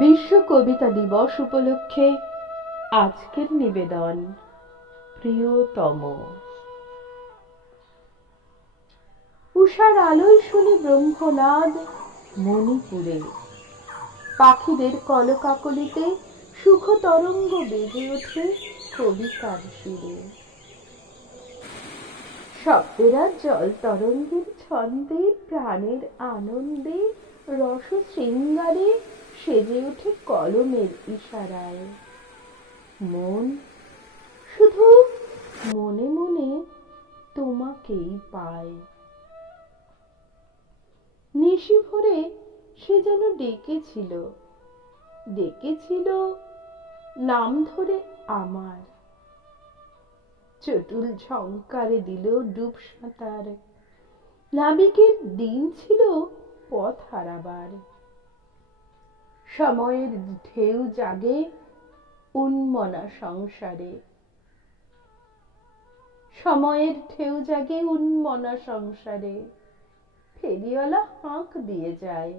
বিশ্ব কবিতা দিবস উপলক্ষে আজকের নিবেদন, প্রিয়তম। উষার আলোয় শুনি ব্রহ্মনাদ মণিপুরে। পাখিদের কলকাকলিতে সুখ তরঙ্গ বেজে ওঠে কবিতার সুরে। শব্দেরা জল তরঙ্গের ছন্দে, প্রাণের আনন্দে, রস শৃঙ্গারে সেজে ওঠে কলমের ইশারায়। মন শুধু মনে মনে তোমাকেই পায়। নিশি ভরে সে যেন ডেকেছিল ডেকেছিল নাম ধরে আমার। চটুল ঝংকারে দিল ডুব সাঁতার, নাবিকের দিন ছিল পথ হারাবার। সময়ের ঢেউ জাগে উন্মনা সংসারে। সময়ের ঢেউ জাগে উন্মনা সংসারে। ফেরিওয়ালা হাঁক দিয়ে যায়।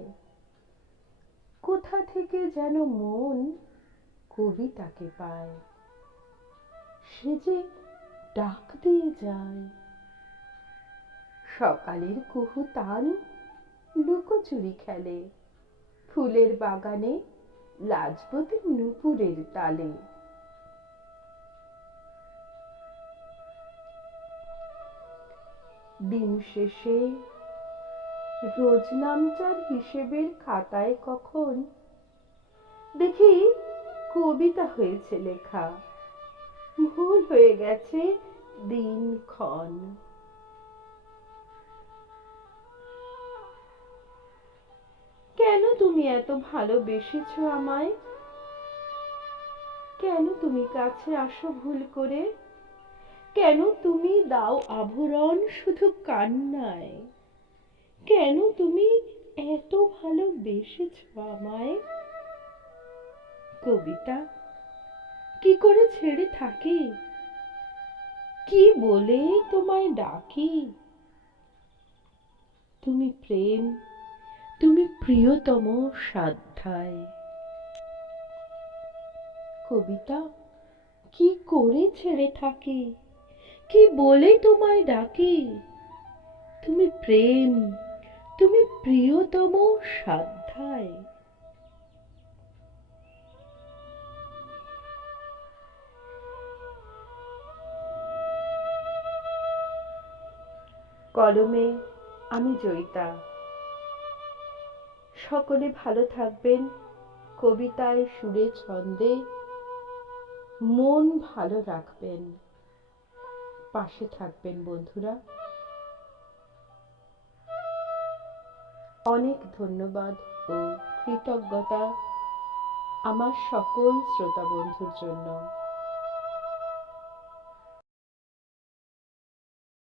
কোথা থেকে যেন মন কবিতাকে পায়। সে যে ডাক দিয়ে যায়। সকালের কুহু তান লুকোচুরি খেলে। ফুলের বাগানে লাজপতি নুপুরের তালে। দিন শেষে রোজ নামচার হিসেবের খাতায় কখন দেখি কবিতা হয়েছে লেখা। ভুল হয়ে গেছে দিনক্ষণ। তুমি এত ভালোবেসেছ আমায়? কেন তুমি কাছে আসো ভুল করে? কেন তুমি দাও আভরণ শুধু কান্নায়? কেন তুমি এত ভালোবেসেছ আমায়? কবিতা, কি করে ছেড়ে থাকি? কি বলে তোমায় ডাকি? তুমি প্রেম প্রিয়তম সাধ্যায় কবিতা, কি করে ছেড়ে থাকি কি বলে তোমায় ডাকি? তুমি প্রেম, তুমি প্রিয়তম সাধ্যায় কলমে আমি জয়িতা। সকলে ভালো থাকবেন। কবিতায় সুরে ছন্দে মন ভালো রাখবেন। পাশে থাকবেন বন্ধুরা। অনেক ধন্যবাদ ও কৃতজ্ঞতা আমার সকল শ্রোতা বন্ধুর জন্য।